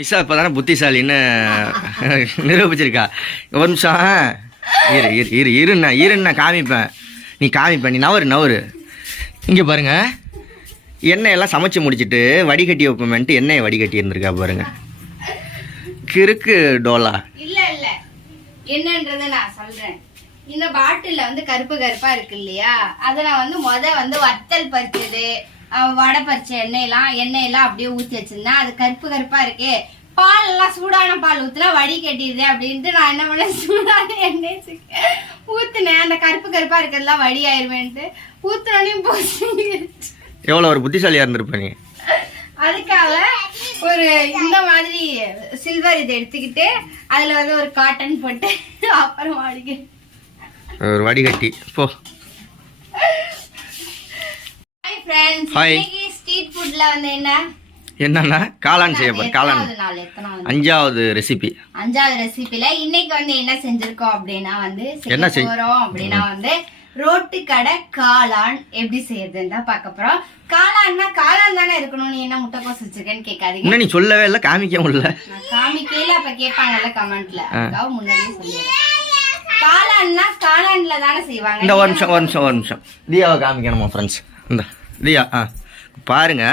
நிஷா இப்போதானே புத்திசாலின்னு நிரூபிச்சிருக்கா. ஒரு நிமிஷம் இருண்ணா காமிப்பேன். நீ காமிப்பேன். நீ நவரு இங்கே பாருங்க. எண்ணெயெல்லாம் சமைச்சு முடிச்சுட்டு வடிகட்டி வைப்போமேன்ட்டு எண்ணெயை வடிகட்டி இருந்திருக்கா பாருங்க. கிறுக்கு டோலா. இல்ல என்னன்றத நான் சொல்றேன். இந்த பாட்டில வந்து கருப்பு கருப்பா இருக்கு இல்லையா, அத நான் வந்து வத்தல் பறிச்சது, வடை பறிச்ச எண்ணெயெல்லாம் அப்படியே ஊத்தி வச்சிருந்தேன். அது கருப்பு கருப்பா இருக்கு. பால் எல்லாம் சூடான பால் ஊத்துனா வடி கட்டிடுது அப்படின்ட்டு நான் என்ன பண்ணேன், சூடான எண்ணெய் ஊத்துனேன். அந்த கருப்பு கருப்பா இருக்கிறதுலாம் வடி ஆயிருவேன்ட்டு ஊத்துனோடனே போச்சு. எவ்வளவு ஒரு புத்திசாலியா இருந்திருப்ப நீ. அதுக்காக ஒரு இந்த மாதிரி சில்வர் இதை எடுத்துக்கிட்டு அதுல வந்து ஒரு காட்டன் போட்டு அப்புறம் ஒரு வடிகட்டி போ. ஹாய் ஃப்ரெண்ட்ஸ், இன்னைக்கு ஸ்ட்ரீட் ஃபுட்ல வந்து என்னன்னா காளான் செய்ய போறோம். காளான் 5வது ரெசிபில இன்னைக்கு வந்து என்ன செஞ்சிருக்கோம் அப்படின்னா வந்து என்ன செய்றோம் அப்படின்னா வந்து ரோட்டு கடை காளான் எப்படி செய்யறதுன்னு தான் பார்க்க போறோம். காளான்னா காளான் தானே இருக்கணும், நீ என்ன முட்டைக்கோஸ் வச்சிருக்கேன்னு கேட்காதீங்க. நீ சொல்லவே இல்லை, காமிக்க முடியல. காமிக்கல, அப்ப கேட்பாங்கல்ல கமெண்ட்ல, அதுக்காக முன்னாடியே சொல்லிடுறேன். காளான்னா காளான்ல தானே செய்வாங்க. இந்த ஒரு நிமிஷம் தியாவை காமிக்கணுமா ஃப்ரெண்ட்ஸ்? இந்த தியா பாருங்க,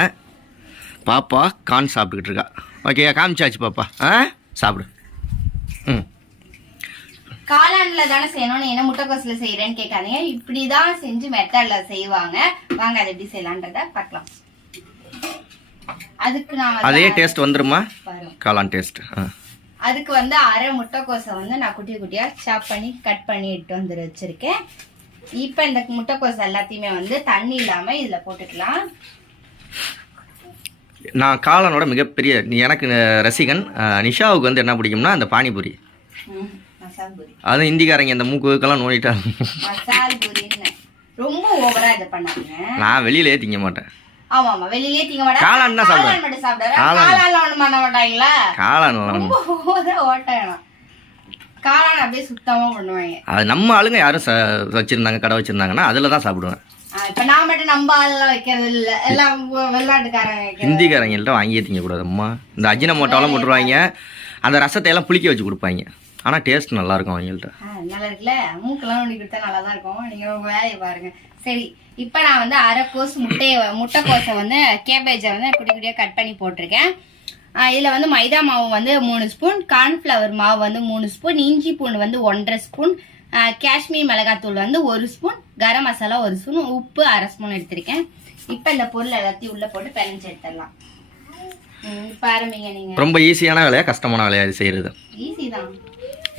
பாப்பா கார்ன் சாப்பிட்டுக்கிட்டு இருக்கா. ஓகே, காமிச்சாச்சு பாப்பா. சாப்பிடு. காளான்ல தானே செய்யணும், நீ என்ன முட்டைக்கோஸ்ல செய்யறேன்னு கேட்காதீங்க. இப்படிதான் செஞ்சு மெத்தட்ல செய்வாங்க. வாங்க அதை எப்படி செய்யலான்றத பார்க்கலாம். அதுக்கு நான் அதே டேஸ்ட் வந்துருமா காளான் டேஸ்ட்? அதுக்கு வந்து அரை முட்டைக்கோசை வந்து நான் குட்டி குட்டியா சாப் பண்ணி கட் பண்ணி எடுத்து வச்சிருக்கேன். இப்ப இந்த முட்டைக்கோஸ் எல்லாத்தையுமே வந்து தண்ணி இல்லாம இதுல போட்டுக்கலாம். நான் காளானோட மிகப்பெரிய எனக்கு ரசிகன். நிஷாவுக்கு வந்து என்ன பிடிக்கும்னா அந்த பானிபூரி. அது இந்திக்காரங்க இந்த மூக்குக்கெல்லாம் நோண்டிட்டாங்க. ரொம்ப ஓவரா இது பண்ணாங்க. நான் வெளியிலே திங்க மாட்டேன். ஆமா வெளியிலே திங்க மாட்டேன். காளான் தான் சாப்பிடுவேன். காளான்ல ஒண்ணு பண்ண மாட்டாங்களா? காளான் ரொம்ப ஓவரா ஓட்டணும். காளான் அப்படியே சுத்தமா பண்ணுவாங்க. அது நம்ம ஆளுங்க யாரும் வச்சிருந்தாங்க, கடை வச்சிருந்தாங்கன்னா அதுல தான் சாப்பிடுவேன். இப்ப நான் மட்டும் நம்ம ஆளுலாம் வைக்கிறது இல்ல, எல்லாம் வெளிநாட்டுக்காரங்க ஹிந்திக்காரங்கள்ட்ட வாங்கியே திங்க கூடாது. அம்மா இந்த அஜினமோட்டோலாம் போட்டுருவாங்க, அந்த ரசத்தை எல்லாம் புளிக்க வச்சு கொடுப்பாங்க. ஆனா டேஸ்ட் நல்லா இருக்கும் அவங்கள்ட்ட. நல்லா இருக்குல்ல, மூக்கெல்லாம் நோண்டி கொடுத்தா நல்லா தான் இருக்கும். நீங்க உங்க வேலையை பாருங்க. சரி, இப்ப நான் வந்து அரை கோஸ் முட்டைக்கோசை வந்து கேபேஜை வந்து குட்டி குட்டியா கட் பண்ணி போட்டிருக்கேன். இதுல வந்து மைதா மாவு வந்து 3 ஸ்பூன், கார்ன்ஃபிளவர் மாவு வந்து 3 ஸ்பூன், இஞ்சி பூண்டு வந்து 1.5 ஸ்பூன், காஷ்மீர் மிளகாத்தூள் வந்து 1 ஸ்பூன், கரம் மசாலா 1 ஸ்பூன், உப்பு அரை ஸ்பூன் எடுத்திருக்கேன். இப்ப இந்த பொருள் எல்லாத்தையும் உள்ள போட்டு பிணைஞ்சு எடுத்துடலாம். இப்ப ஆரம்பிங்க. நீங்க ரொம்ப ஈஸியான வேலையா கஷ்டமான வேலையா இது செய்யறது? ஈஸி தான்.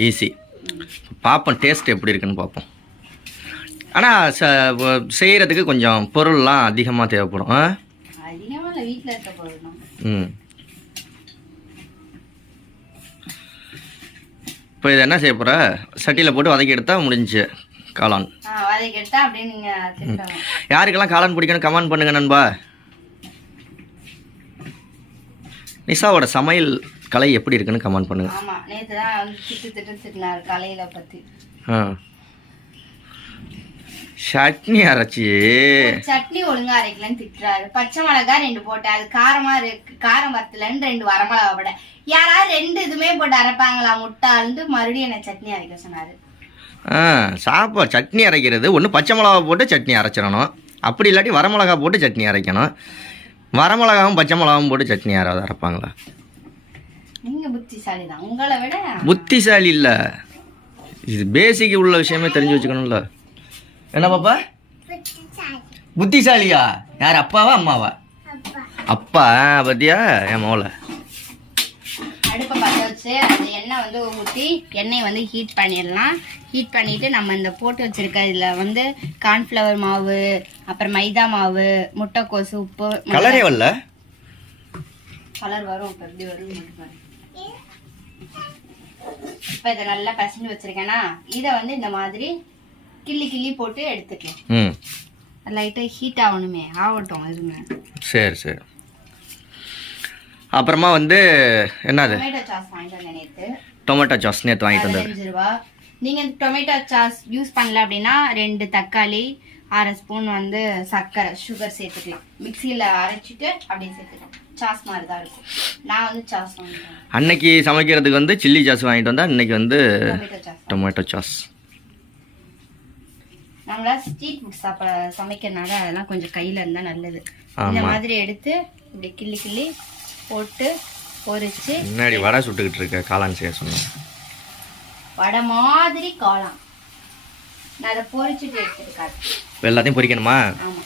ஈஸி. பார்ப்போம் டேஸ்ட் எப்படி இருக்குன்னு பார்ப்போம். ஆனால் செய்கிறதுக்கு கொஞ்சம் பொருள்லாம் அதிகமாக தேவைப்படும். அதிகமாக வீட்டில் இருக்க பொருள். இப்போ இது என்ன செய்ய போகிற? சட்டியில் போட்டு வதக்கி எடுத்தா முடிஞ்சு காளான். வதக்கி எடுத்தா அப்படியே நீங்கள் யாருக்கெல்லாம் காளான் பிடிக்கணும் கமெண்ட் பண்ணுங்க நண்பா. நிஷாவோட சமையல் கலை எப்படி இருக்குன்னு கமெண்ட் பண்ணுங்க. ஆமா, நேத்து தான் வந்து திட்டுனாரு கலையில பத்தி. சட்னி அரைச்சி சட்னி ஒழுங்கா அரைக்கலன்னு திட்டுறாரு. பச்சை மிளகா 2 போட்டேன், அது காரமா இருக்கு, காரம் வத்தலன்னு 2 வரமிளகா போட. யாராவது 2 இதுமே போட்டு அரைப்பாங்களா முட்டாள்னு மறுபடியும் என்ன சட்னி அரைக்க சொன்னாரு. சாப்பாடு சட்னி அரைக்கிறது ஒன்று பச்சை மிளகா போட்டு சட்னி அரைச்சிடணும், அப்படி இல்லாட்டி வரமிளகா போட்டு சட்னி அரைக்கணும். வரமிளகாவும் பச்சை மிளகாவும் போட்டு சட்னி யாராவது அரைப்பாங்களா? நீங்க புத்திசாலி தான், உங்களை விட புத்திசாலி இல்ல, இது பேசிக் உள்ள விஷயமே தெரிஞ்சு வச்சுக்கணும்ல. என்ன பாப்பா புத்திசாலியா? யார், அப்பாவா அம்மாவா? அப்பா. பத்தியா என் மோல அடுப்பை பற்ற வச்சு அந்த எண்ணெய் வந்து ஊற்றி எண்ணெயை வந்து ஹீட் பண்ணிடலாம். ஹீட் பண்ணிட்டு நம்ம இந்த போட்டு வச்சிருக்க இதுல வந்து கார்ன்ஃபிளவர் மாவு, அப்புறம் மைதா மாவு, முட்டைக்கோசு, உப்பு. கலரே வரல. கலர் வரும், இப்போ எப்படி வரும்? இப்போ இதை நல்லா பசஞ்சு வச்சிருக்கேன்னா இதை வந்து இந்த மாதிரி கிள்ளி போட்டு எடுத்துக்கலாம். லைட்டா ஹீட் ஆகணுமே, ஆகட்டும் இருங்க. சரி. அப்புறமா வந்து என்னது டொமேட்டோ சாஸ் வாங்கிட்டு வந்தேன் நேத்து. டொமேட்டோ சாஸ் நேத்து வாங்கிட்டு வந்தேன். 5 ரூபாய். நீங்க டொமேட்டோ சாஸ் யூஸ் பண்ணல அப்படின்னா 2 தக்காளி, 1/2 ஸ்பூன் வந்து சர்க்கரை சுகர் சேர்த்துக்கலாம். மிக்சியில அரைச்சிட்டு அப்படியே சேர்த்துக்கலாம். சாஸ் மாதிரி தான் இருக்கும். நான் வந்து சாஸ் வாங்கிட்டேன். அன்னைக்கு சமைக்கிறதுக்கு வந்து சில்லி சாஸ் வாங்கிட்டு வந்தா இன்னைக்கு வந்து டொமேட்டோ சாஸ். நம்மளா ஸ்ட்ரீட் ஃபுட் சமைக்கிறதுனால அதெல்லாம் கொஞ்சம் கையில இருந்தா நல்லது. இந்த மாதிரி எடுத்து இப்படி கிள்ளி கிள்ளி போட்டு பொரிச்சு. முன்னாடி வடை சுட்டுக்கிட்டு இருக்க காளான் செய்ய சொன்னேன். வடை மாதிரி காளான் நான் அதை பொரிச்சுட்டு எடுத்துருக்காரு. எல்லாத்தையும் பொரிக்கணுமா? ஆமா.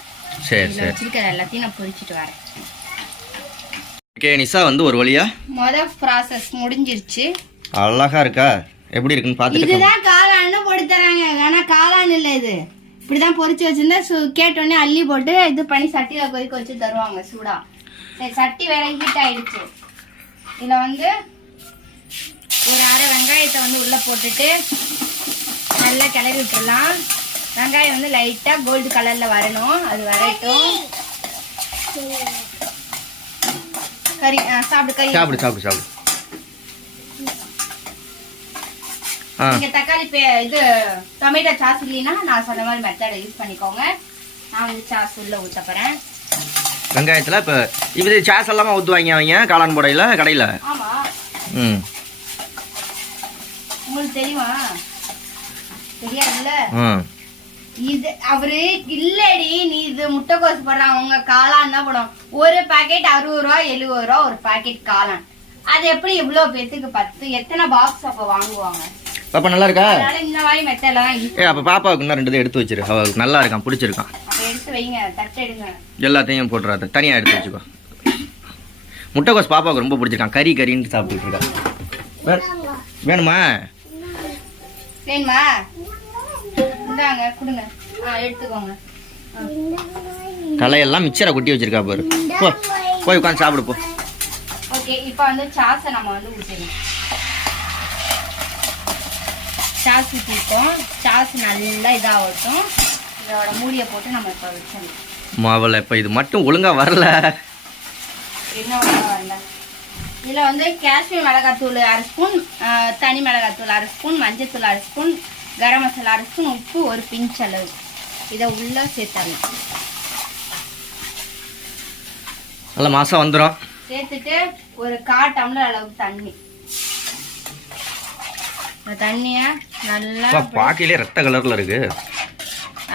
சரி சரி. வச்சிருக்கிற எல்லாத்தையும் நான் பொரிச்சுட்டு வரேன். ஓகே நிஷா வந்து ஒரு வழியா ப்ராசஸ் முடிஞ்சிருச்சு. அழகா இருக்கா? எப்படி இருக்குன்னு பார்த்துட்டு. இதுதான் காளான்னு போட்டு தராங்க. ஆனா காளான் இல்லை, இது இப்படிதான் பொரிச்சு வச்சிருந்தா கேட்டோடனே அள்ளி போட்டு இது பண்ணி சட்டியில கொதிக்க வச்சு தருவாங்க சூடா. சரி, சட்டி வேற ஹீட் ஆயிடுச்சு. இதுல வந்து ஒரு அரை வெங்காயத்தை வந்து உள்ள போட்டுட்டு நல்லா கிளறி விட்டுடலாம். வெங்காயம் வந்து லைட்டா கோல்டு கலர்ல வரணும். அது வரட்டும். கறி சாப்பிடு, கறி சாப்பிடு சாப்பிடு சாப்பிடு. நீங்க தக்காளி இது டொமேட்டோ சாஸ் இல்லைன்னா நான் சொன்ன மாதிரி மெத்தடை யூஸ் பண்ணிக்கோங்க. நான் வந்து சாஸ் உள்ள ஊத்த போறேன். வெங்காயத்துல இப்ப இது சாஸ் எல்லாமே ஊத்துவாங்க அவங்க காளான் போடையில கடையில. ஆமா. உங்களுக்கு தெரியுமா? தெரியாதுல்ல. இது அவரு இல்லடி, நீ இது முட்டைக்கோசு போடுறான், உங்க காளான் தான் போடும். ஒரு பாக்கெட் 60 ரூபா 70 ரூபா ஒரு பாக்கெட் காளான். அது எப்படி இவ்வளவு பேத்துக்கு 10 எத்தனை பாக்ஸ் அப்ப வாங்குவாங்க? பாப்பா நல்லா இருக்கா? இந்த மாதிரி மெத்தெல்லாம். அப்ப பாப்பாவுக்கு இன்னும் 2 எடுத்து வச்சிரு. அவளுக்கு நல்லா இருக்கான், பிடிச்சிருக்கான். அப்ப எடுத்து வைங்க, தட்டு எடுங்க. எல்லாத்தையும் போட்டுறாத, தனியா எடுத்து வச்சுக்கோ. முட்டைக்கோஸ் பாப்பாவுக்கு ரொம்ப பிடிச்சிருக்கான். கறி கறின்னு சாப்பிட்டுட்டு இருக்கா. வேணுமா? வேணுமா? இந்தாங்க கொடுங்க. எடுத்துக்கோங்க. தலையெல்லாம் மிக்சரை கொட்டி வச்சிருக்கா பாரு. போ போய் உட்காந்து சாப்பிடு போ. ஓகே, இப்போ வந்து சாஸை நம்ம வந்து ஊற்றிடணும். சாஸ் ஊற்றிருக்கோம். சாஸ் நல்லா இதாகட்டும். இதோட மூடியை போட்டு நம்ம இப்போ வச்சிடணும். மாவளை இப்போ இது மட்டும் ஒழுங்கா வரல. என்ன வரல? இதில் வந்து காஷ்மீர் மிளகாத்தூள் 1/2 ஸ்பூன், தனி மிளகாத்தூள் 1/2 ஸ்பூன், மஞ்சத்தூள் 1/2 ஸ்பூன், கரம் மசாலா 1/2 ஸ்பூன், உப்பு ஒரு பிஞ்ச் அளவு இதை உள்ள சேர்த்தரணும். நல்ல மாசம் வந்துடும். சேர்த்துட்டு ஒரு 1/4 டம்ளர் அளவுக்கு தண்ணி. இந்த தண்ணியை நல்லா பாக்கையிலே ரத்த கலர்ல இருக்கு.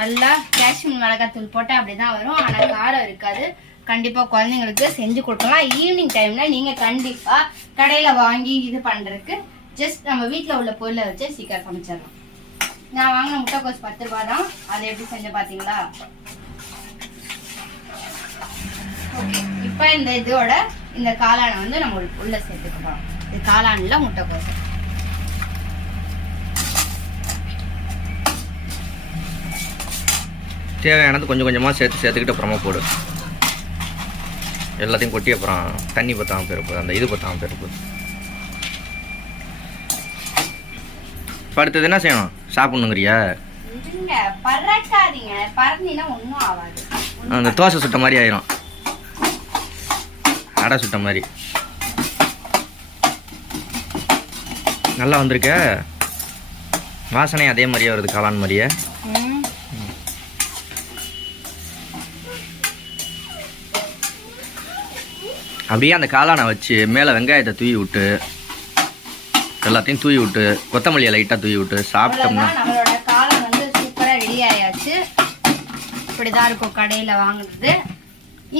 நல்லா காஷ்மீர் மிளகாத்தூள் போட்டால் அப்படிதான் வரும். ஆனால் காரம் இருக்காது. கண்டிப்பா குழந்தைங்களுக்கு செஞ்சு கொடுக்கலாம். ஈவினிங் டைம்ல நீங்க கண்டிப்பா கடையில வாங்கி இது பண்றதுக்கு ஜஸ்ட் நம்ம வீட்டுல உள்ள பொருளை வச்சு சீக்கிரம் சமைச்சிடலாம். நான் வாங்கின முட்டைக்கோஸ் 10 ரூபாய் தான். அதை எப்படி செஞ்ச பாத்தீங்களா? ஓகே, இப்ப இந்த இதோட இந்த காளானை வந்து நம்ம உள்ள சேர்த்துக்க போறோம். இது காளான்ல முட்டைக்கோஸ். தேவையானது கொஞ்சம் கொஞ்சமா சேர்த்துக்கிட்டு அப்புறமா போடு. எல்லாத்தையும் கொட்டி அப்புறம் தண்ணி பத்தாம போயிருப்போம், அந்த இது பத்தாம போயிருப்போம். அடுத்தது என்ன செய்யணும்? சாப்பிடணுங்கிறியா? அந்த தோசை சுட்ட மாதிரி ஆயிரும், அடை சுட்ட மாதிரி. நல்லா வந்திருக்க வாசனை, அதே மாதிரியே வருது காளான் மாதிரியே. அப்படியே அந்த காளானை வச்சு மேலே வெங்காயத்தை தூவி விட்டு எல்லாத்தையும் தூவி விட்டு கொத்தமல்லியை லைட்டாக தூவி விட்டு சாப்பிட்டோம்னா நம்மளோட காளான் வந்து சூப்பராக ரெடி ஆயாச்சு. இப்படிதான் இருக்கும் கடையில் வாங்குறது.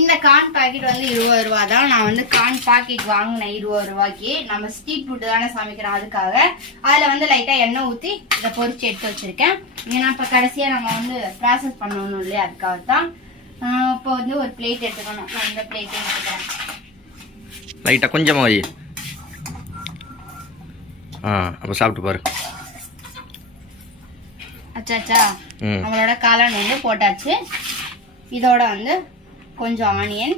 இந்த கார்ன் பாக்கெட் வந்து 20 ரூபா தான். நான் வந்து கார்ன் பாக்கெட் வாங்கினேன் 20 ரூபாய்க்கு. நம்ம ஸ்ட்ரீட் ஃபுட்டு தானே சமைக்கிறோம், அதுக்காக அதில் வந்து லைட்டாக எண்ணெய் ஊற்றி இதை பொரிச்சு எடுத்து வச்சிருக்கேன். ஏன்னா இப்போ கடைசியாக நம்ம வந்து ப்ராசஸ் பண்ணணும் இல்லையா, அதுக்காக தான். இப்போ வந்து ஒரு பிளேட் எடுத்துக்கணும். நான் இந்த பிளேட் எடுத்துக்கிறேன். லைட்டாக கொஞ்சமாக வை. அப்போ சாப்பிட்டு பாரு. அச்சாச்சா, நம்மளோட காளான் வந்து போட்டாச்சு. இதோட வந்து கொஞ்சம் ஆனியன்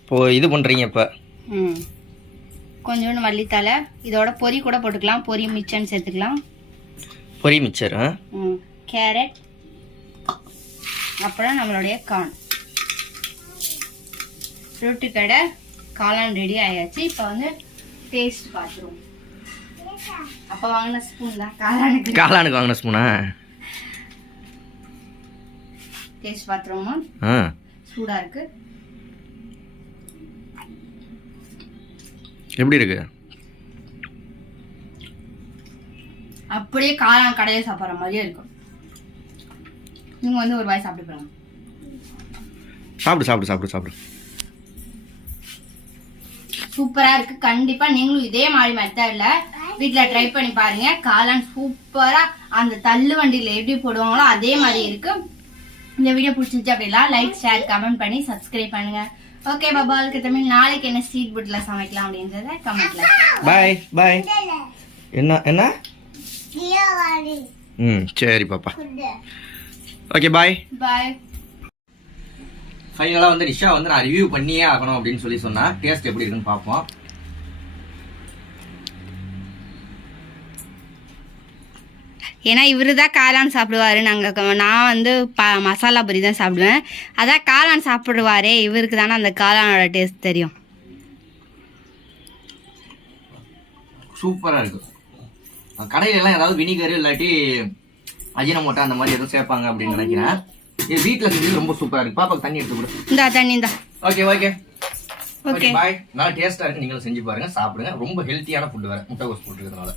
இப்போ இது பண்ணுறீங்க. இப்போ கொஞ்சோண்டு மல்லித்தலை, இதோட பொரி கூட போட்டுக்கலாம். பொரி மிச்சர்னு சேர்த்துக்கலாம். பொரி மிச்சர், கேரட், அப்புறம் நம்மளுடைய கார்ன். ரொட்டி கடை காளான் ரெடி ஆயாச்சு. இப்போ வந்து டேஸ்ட் பார்த்துருவோம். அப்போ வாங்கின ஸ்பூன் தான் காளானுக்கு வாங்கின ஸ்பூனா? டேஸ்ட் பார்த்துருவோமா? சூடா இருக்கு. எப்படி இருக்கு? அப்படியே காளான் கடையில சாப்பிட்ற மாதிரியே இருக்கும். நீங்க வந்து ஒரு வாய் சாப்பிட்டு பாருங்க. சாப்பிடு சாப்பிடு சாப்பிடு சாப்பிடு. சூப்பரா இருக்கு. கண்டிப்பா நீங்களும் இதே மாதிரி மெத்தட்ல வீட்ல ட்ரை பண்ணி பாருங்க. காளான் சூப்பரா அந்த தள்ளு வண்டியில எப்படி போடுவாங்களோ அதே மாதிரி இருக்கு. இந்த வீடியோ பிடிச்சிருச்சு அப்படின்னா லைக், ஷேர், கமெண்ட் பண்ணி சப்ஸ்கிரைப் பண்ணுங்க. ஓகே பாபாலுக்கு தமிழ். நாளைக்கு என்ன ஸ்ட்ரீட் ஃபுட்ல சமைக்கலாம் அப்படின்றத கமெண்ட்ல. பாய் பாய். என்ன சரி பாப்பா. ஓகே பாய் பாய். ஃபைனலாக வந்து நிஷா வந்து நான் ரிவ்யூ பண்ணியே ஆகணும் அப்படின்னு சொன்னா டேஸ்ட் எப்படி இருக்குன்னு பார்ப்போம். ஏன்னா இவரு தான் காளான் சாப்பிடுவாரு. நான் வந்து மசாலா பூரி தான் சாப்பிடுவேன். அதான் காளான் சாப்பிடுவாரே, இவருக்கு தானே அந்த காளானோட டேஸ்ட் தெரியும். சூப்பராக இருக்கு. கடையில எல்லாம் ஏதாவது வினிகர் இல்லாட்டி அஜினமோட்டா அந்த மாதிரி எதுவும் சேர்ப்பாங்க அப்படின்னு நினைக்கிறேன். இது வீட்டில் செஞ்சது ரொம்ப சூப்பராக இருக்கு. பாப்பாக்கு தண்ணி எடுத்து கொடு. இந்த தண்ணி இந்த. Okay okay okay bye. நல்லா டேஸ்டா இருக்கு. நீங்களும் செஞ்சு பாருங்க, சாப்பிடுங்க. ரொம்ப ஹெல்த்தியான ஃபுட் வேற, முட்டைகோஸ் போட்டுக்கிறதுனால.